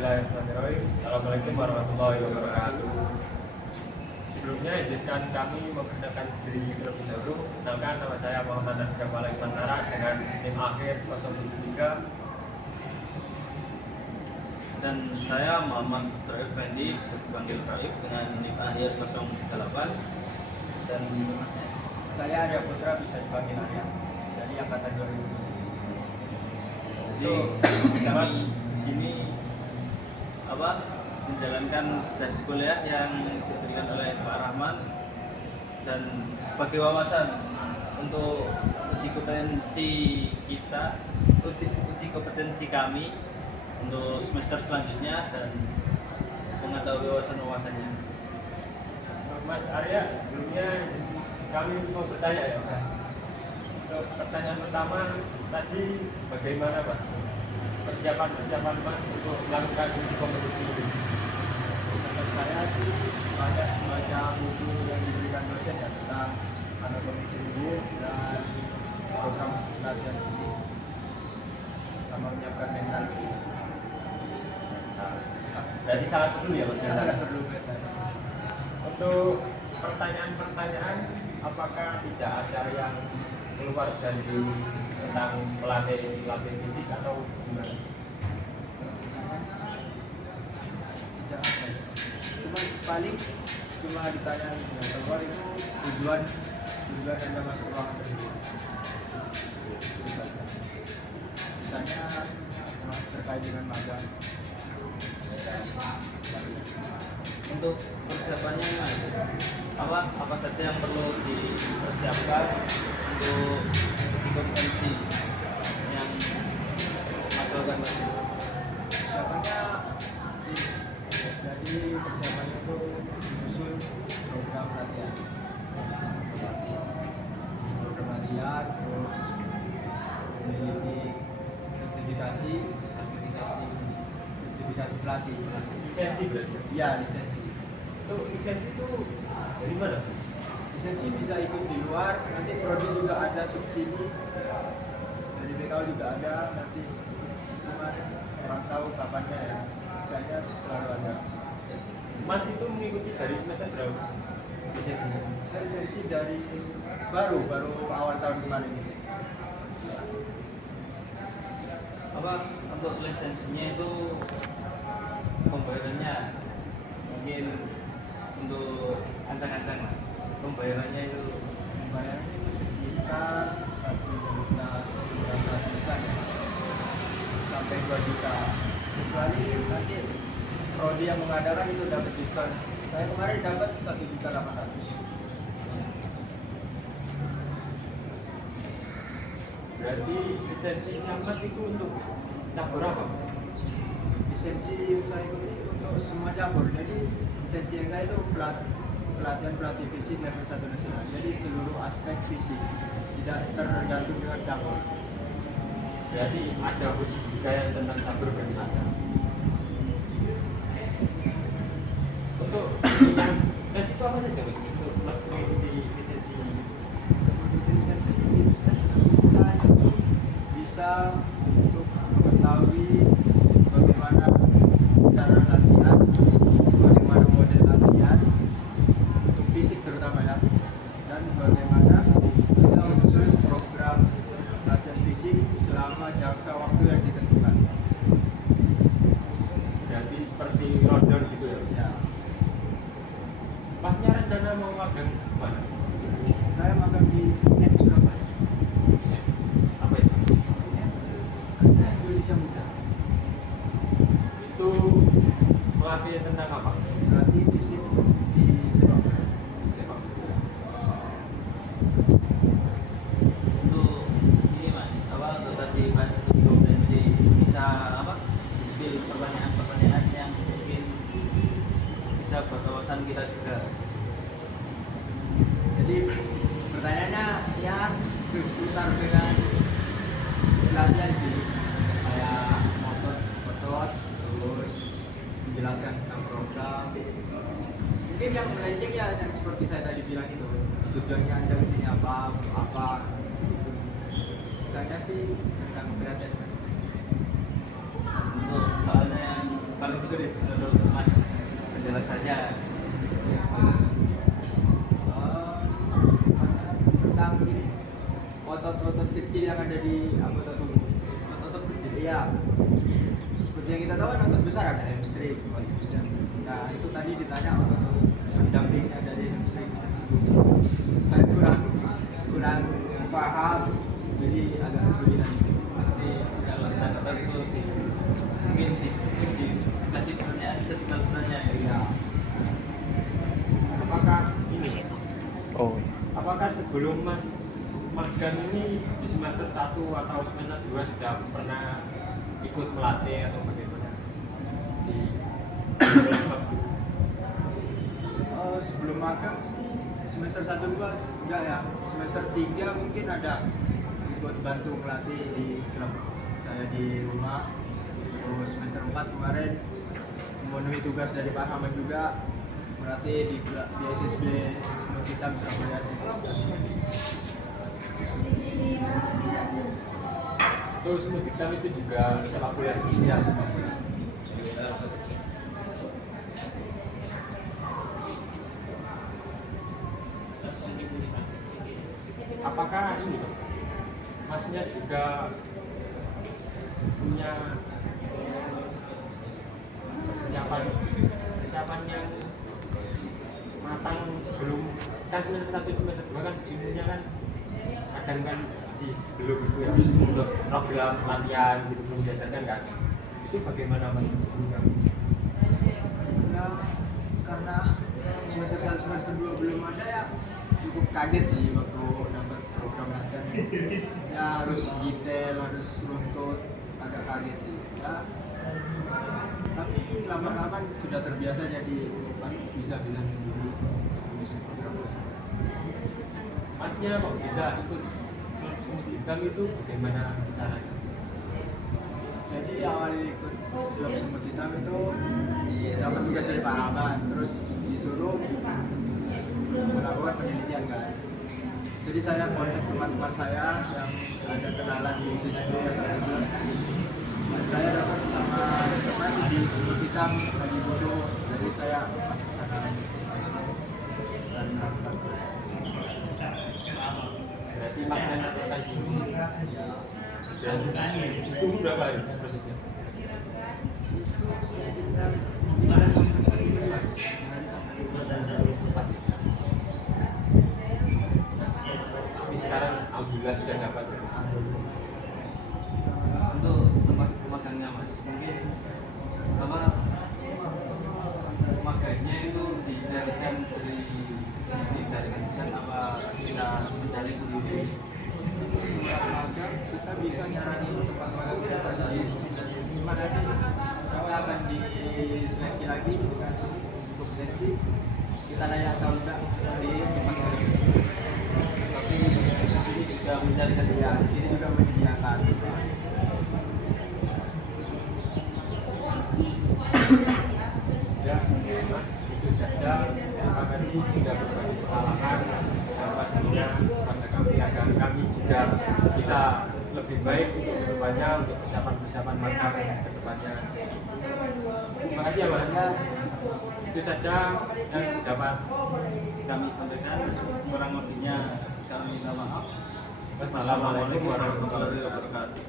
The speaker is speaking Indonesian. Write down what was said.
Bismillahirrahmanirrahim. Assalamualaikum warahmatullahi wabarakatuh. Sebelumnya izinkan kami memperkenalkan diri terlebih dahulu. Kenalkan, nama saya Muhammad Jamal Ismantara dengan NIM akhir 073. Dan saya Muhammad Raif Fendi, bisa dipanggil Raif dengan NIM akhir 038. Dan Saya Arya Putra, bisa dipanggil Arya, dari angkatan 2007. jadi kami di sini menjalankan tugas kuliah yang diberikan oleh Pak Rahman, dan sebagai wawasan untuk uji kompetensi kita, uji kompetensi kami untuk semester selanjutnya dan mengetahui wawasan-wawasannya. Mas Arya, sebelumnya kami mau bertanya ya Mas. Untuk pertanyaan pertama tadi, bagaimana Mas persiapan Mas untuk melakukan uji kompetisi ini? Menurut saya sih banyak baca buku yang diberikan dosen ya tentang anatomi tubuh dan program latihan fisik sama menyiapkan mental. Jadi sangat perlu ya Mas. Sangat perlu mental. Untuk pertanyaan-pertanyaan, apakah tidak ada yang keluar dari tentang pelatih fisik atau gimana? Tidak ada. Paling cuma ditanya yang keluar itu tujuan Anda masuk ruangan tersebut. Misalnya terkait dengan magang. Untuk persiapannya Mas, apa saja yang perlu dipersiapkan untuk uji kompetensi yang Mas lakukan Mas? Persiapannya jadi persiapannya itu menyusun program latihan, terus memiliki sertifikasi pelatih. Lisensi berarti? Iya, lisensi. Itu lisensi itu dari mana? Lisensi bisa ikut di luar, nanti prodi juga ada subsidi, dari BKU juga ada, nanti cuman orang tahu kapannya ya, kayaknya selalu ada. Mas itu mengikuti dari semester berapa lisensinya? Saya lisensi dari baru awal tahun kemarin ini. Untuk lisensinya itu pembayarannya mungkin untuk ancang-ancang Mas, pembayarannya itu Sekitar 1.900.000 ya, sampai 2 juta. Kecuali nanti prodi yang mengadakan itu dapat diskon. Saya kemarin dapat 1.800.000. Berarti lisensinya Mas itu untuk cabur apa Mas? Lisensi yang saya ikuti untuk semua cabur. Jadi lisensi yang saya itu pelatihan pelatih fisik level 1 nasional. Jadi seluruh aspek fisik, tidak tergantung dengan cabur. Berarti ada khusus juga yang tentang cabur berarti ada. Untuk tes itu apa saja Mas? Untuk mengikuti lisensi ini? Kemudian lisensi tes kita ini bisa untuk mengetahui bagaimana cara latihan, bagaimana model latihan untuk fisik terutama ya, dan bagaimana kita menyusun program latihan fisik selama jangka waktu yang ditentukan. Berarti seperti ronde gitu ya? Ya, Masnya rencana mau magang mana? saya magang di UNED Surabaya. Apa itu? Indonesia Muda. Itu melatih tentang apa? Berarti fisik di sepak bola. Sepak bola. untuk ini Mas, untuk tadi Mas uji kompetensi bisa di-spill pertanyaan-pertanyaan yang mungkin bisa buat wawasan kita juga. Jadi pertanyaannya ya seputar dengan latihan sih, kayak otot, terus menjelaskan tentang program. Mungkin yang melenceng ya yang seperti saya tadi bilang itu, tujuannya Anda di sini apa. Gitu. Sisanya sih tentang keberatan. Untuk soalnya yang paling menurut Mas penjelasannya. Terus tentang ini otot-otot kecil yang ada di anggota tubuh. Otot kecil. Iya. Seperti yang kita tahu kan otot besar ada hamstring, quadriceps. Nah itu tadi ditanya otot pendampingnya dari hamstring. Saya kurang paham, jadi agak kesulitan. Berarti kalau otot itu mungkin dikasih pertanyaan sebenarnya. Iya. Apakah ini? Oh, Apakah sebelum Mas magang ini di semester 1 atau semester 2 sudah pernah ikut melatih atau bagaimana di klub? Sebelum magang sih semester 1 2 enggak ya. Semester 3 mungkin ada ikut bantu melatih di klub saya di rumah. Terus semester 4 kemarin memenuhi tugas dari Pak Hamad juga melatih di SSB Semut Hitam Surabaya sih. Terus Semut Hitam itu juga sepak bola. Iya, sepak bola. Apakah ini Masnya juga punya persiapan yang matang sebelum kan semester 1 semester 2 kan ilmunya kan kadang kan masih belum itu ya, untuk program latihan gitu belum diajarkan kan, itu bagaimana Mas? Ya, karena semester 1 semester 2 belum ada ya cukup kaget sih waktu dapat program latihan. Ya harus detail, harus runtut, agak kaget sih. Ya, tapi lama-lama sudah terbiasa jadi pasti bisa sendiri menyusun program tersebut. Masnya kok bisa ikut klub Semut Hitam itu bagaimana caranya? Jadi awal ikut klub Semut Hitam itu dapat tugas dari Pak Ahmad, terus disuruh melakukan penelitian kan. Jadi saya kontak teman-teman saya yang ada kenalan di SSB atau apa. Dan saya dapat sama teman di Semut Hitam lagi bodoh. Jadi saya Berarti Masnya melakukan ini dan itu berapa ya prosesnya? Tapi sekarang alhamdulillah sudah dapat. Untuk tempat magangnya Mas, mungkin apa magangnya itu dicarikan dari sini, jaringan desain apa kita mencari sendiri? magang kita bisa nyaranin tempat magang kita sendiri. Cuma nanti kita akan diseleksi lagi dengan kompetensi kita layak atau enggak di tempat magang. Tapi di sini juga mencarikan Ya, di sini juga menyediakan. Ya, Mas, itu saja. Terima kasih sudah berbagi pengalaman dan pastinya pada kami agar kami juga bisa lebih baik untuk kedepannya, untuk persiapan magang ke depannya. Terima kasih ya Mas. Itu saja yang dapat kami sampaikan, kurang lebihnya kami minta maaf. Wassalamualaikum warahmatullahi wabarakatuh.